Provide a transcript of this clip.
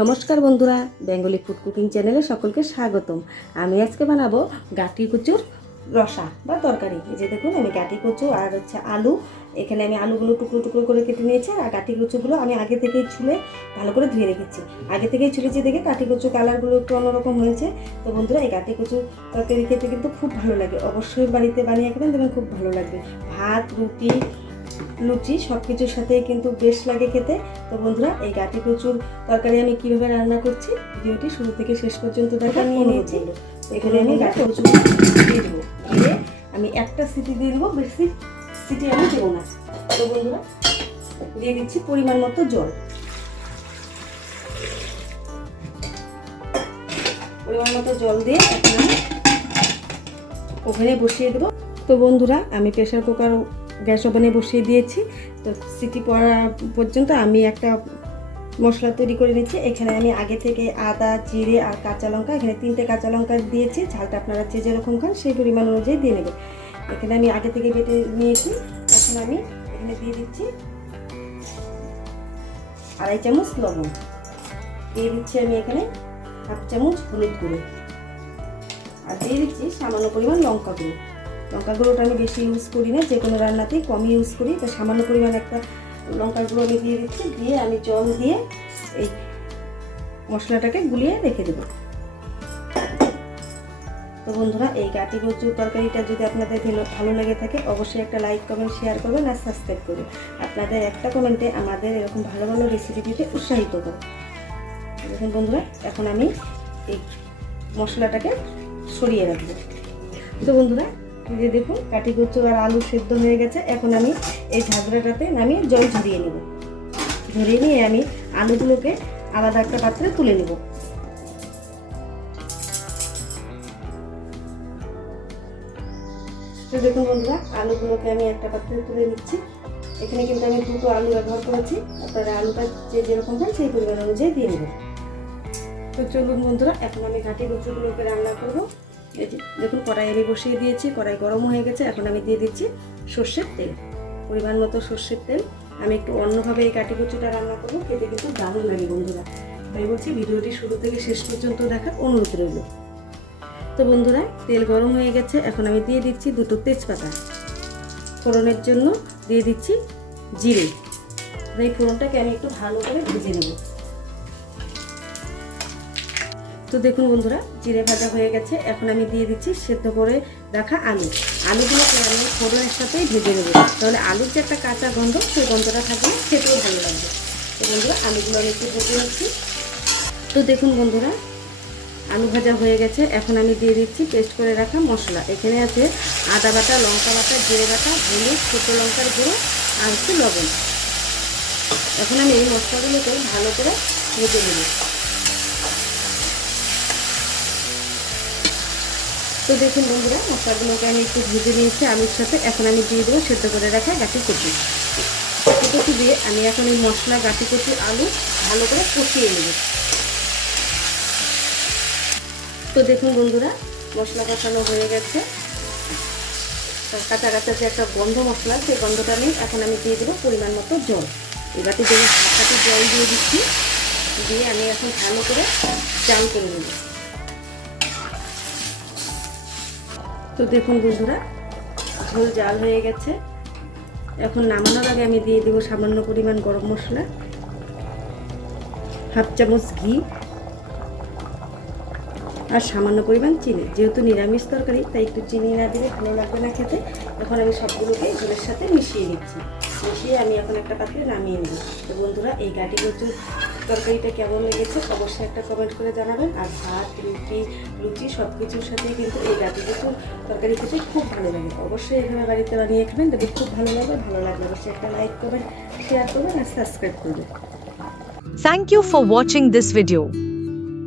নমস্কার বন্ধুরা, Bengali food cooking চ্যানেলে সকলকে স্বাগতম। আমি আজকে বানাবো গাঠি কচুর রসা বা তরকারি। এই যে দেখুন, আমি গাঠি কচু আর আলু, এখানে আমি আলুগুলো টুকরো টুকরো করে কেটে নিয়েছি। আর গাঠি কচুগুলো আমি আগে থেকেই ছুলে ভালো করে ধুয়ে রেখেছি। আগে থেকেই ছুলেছি দেখে গাঠি কচু কালারগুলো একটু অন্যরকম হয়েছে। তো বন্ধুরা, এই গাঠি কচু তরকারি খেতে কিন্তু খুব ভালো লাগে। অবশ্যই বাড়িতে বানিয়ে খাবেন, দেখবেন খুব ভালো লাগবে। ভাত, রুটি, লুচি সব কিছুর সাথেই কিন্তু বেশ লাগে খেতে। তো বন্ধুরা, এই গাঠি কচুর তরকারি আমি কীভাবে রান্না করছি ভিডিওটি শুরু থেকে শেষ পর্যন্ত দেখা নিয়ে নিয়েছি। এখানে আমি গাঠি কচু দিয়ে দেবো, দিয়ে আমি একটা সিটি দিয়ে দেবো, বেশি সিটি আমি দেবো না। তো বন্ধুরা, দিয়ে দিচ্ছি পরিমাণ মতো জল। পরিমাণ মতো জল দিয়ে এখন আমি ওভেনে বসিয়ে দেবো। তো বন্ধুরা, আমি প্রেসার কুকার গ্যাস ওভেনে বসিয়ে দিয়েছি। তো সিটি পড়া পর্যন্ত আমি একটা মশলা তৈরি করে নিচ্ছি। এখানে আমি আগে থেকে আদা, জিরে আর কাঁচা লঙ্কা, এখানে 3টে কাঁচা লঙ্কা দিয়েছি। ঝালটা আপনারা যে যেরকম খান সেই পরিমাণ অনুযায়ী দিয়ে নেবেন। এখানে আমি আগে থেকে বেটে নিয়েছি। এখন আমি এখানে দিয়ে দিচ্ছি 2.5 চামচ লবণ, দিয়ে দিচ্ছি আমি এখানে 1/2 চামচ হলুদ গুঁড়ো, আর দিয়ে দিচ্ছি সামান্য পরিমাণ লঙ্কা গুঁড়ো। লঙ্কা গুঁড়োটা আমি বেশি ইউজ করি না, যে কোনো রান্নাতেই কমই ইউজ করি। তো সামান্য পরিমাণ একটা লঙ্কা গুঁড়ো আমি দিয়ে দিচ্ছি। দিয়ে আমি জল দিয়ে এই মশলাটাকে গুলিয়ে রেখে দেব। তো বন্ধুরা, এই গাঠি কচুর তরকারিটা যদি আপনাদের ভালো লেগে থাকে, অবশ্যই একটা লাইক, কমেন্ট, শেয়ার করবেন আর সাবস্ক্রাইব করবেন। আপনাদের একটা কমেন্টে আমাদের এরকম ভালো ভালো রেসিপি দিতে উৎসাহিত করে। দেখুন বন্ধুরা, এখন আমি এই মশলাটাকে সরিয়ে রাখবো। তো বন্ধুরা, যে দেখুন গাঠি কচু আর আলু সেদ্ধ হয়ে গেছে। এখন আমি এই ঝাঁঝরাটাতে নামিয়ে জল ঝরিয়ে নেব। ঝরিয়ে নিয়ে আমি আলুগুলোকে আলাদা একটা পাত্রে তুলে নেব। তো দেখুন বন্ধুরা, আলুগুলোকে আমি একটা পাত্রে তুলে নিচ্ছি। এখানে কিন্তু আমি 2টো আলু ব্যবহার করেছি। আপনারা আলুটা যে যেরকম খান সেই পরিমাণ অনুযায়ী দিয়ে নেবেন। তো চলুন বন্ধুরা, এখন আমি গাঠি কচুগুলোকে রান্না করব। এই যে দেখুন, কড়াই আমি বসিয়ে দিয়েছি, কড়াই গরম হয়ে গেছে। এখন আমি দিয়ে দিচ্ছি সর্ষের তেল, পরিমাণ মতো সর্ষের তেল। আমি একটু অন্যভাবে এই গাঠি কচুটা রান্না করবো, খেতে কিন্তু দারুণ লাগে বন্ধুরা। তাই বলছি, ভিডিওটি শুরু থেকে শেষ পর্যন্ত দেখার অনুরোধ রইল। তো বন্ধুরা, তেল গরম হয়ে গেছে। এখন আমি দিয়ে দিচ্ছি 2টো তেজপাতা। ফোড়নের জন্য দিয়ে দিচ্ছি জিরে। এই ফোড়নটাকে আমি একটু ভালো করে ভেজে নেব। তো দেখুন বন্ধুরা, জিরে ভাজা হয়ে গেছে। এখন আমি দিয়ে দিচ্ছি সেদ্ধ করে রাখা আলু। আলুগুলোকে আমি ফোড়নের সাথেই ভেজে নেব, তাহলে আলুর যে একটা কাঁচা গন্ধ, সেই গন্ধটা থাকলে খেতেও ভালো লাগবে। তো বন্ধুরা, আলুগুলো আমি একটু ভেজে নিচ্ছি। তো দেখুন বন্ধুরা, আলু ভাজা হয়ে গেছে। এখন আমি দিয়ে দিচ্ছি পেস্ট করে রাখা মশলা। এখানে আছে আদা বাটা, লঙ্কা বাটা, জিরে বাটা, হলুদ, ছোটো লঙ্কার গুঁড়ো আর লবণ। এখন আমি এই মশলাগুলোকে ভালো করে ভেজে নেব। তো দেখুন বন্ধুরা, মশলাগুলোকে আমি একটু ভেজে নিয়েছি আলুর সাথে। এখন আমি দিয়ে দেবো সেদ্ধ করে রাখা গাঠি কচু। গাঠি কচু দিয়ে আমি এখন এই মশলা, গাঠি কচু, আলু ভালো করে কষিয়ে নেব। তো দেখুন বন্ধুরা, মশলা কষানো হয়ে গেছে। কাঁচা কাঁচা যে একটা গন্ধ মশলা, সেই গন্ধটা নেই। এখন আমি দিয়ে দেবো পরিমাণ মতো জল। এবারে দিয়ে হাতে জল দিয়ে দিচ্ছি, দিয়ে আমি এখন ভালো করে জাল করে নেব। তো দেখুন বন্ধুরা, ঝোল জাল হয়ে গেছে। এখন নামানোর আগে আমি দিয়ে দেবো সামান্য পরিমাণ গরম মশলা, 1/2 চামচ ঘি আর সামান্য পরিমাণ চিনি। যেহেতু নিরামিষ তরকারি, তাই একটু চিনি না দিলে ভালো লাগবে না খেতে। এখন আমি সবগুলোকে ঝোলের সাথে মিশিয়ে নিচ্ছি। মিশিয়ে আমি এখন একটা পাত্রে নামিয়ে নেব। তো বন্ধুরা, এই গাঠি কচুর তরকারিটা কেমন লেগেছে অবশ্যই একটা কমেন্ট করে জানাবেন। আর ভাত, রুটি, লুচি সব কিছুর সাথে কিন্তু এই গাঠি কচুর তরকারি খেতে খুব ভালো লাগে। অবশ্যই এভাবে বাড়িতে বানিয়ে খাবেন, দেখবে খুব ভালো লাগবে। ভালো লাগলে অবশ্যই একটা লাইক করবেন, শেয়ার করবেন আর সাবস্ক্রাইব করবেন। Thank you for watching this video.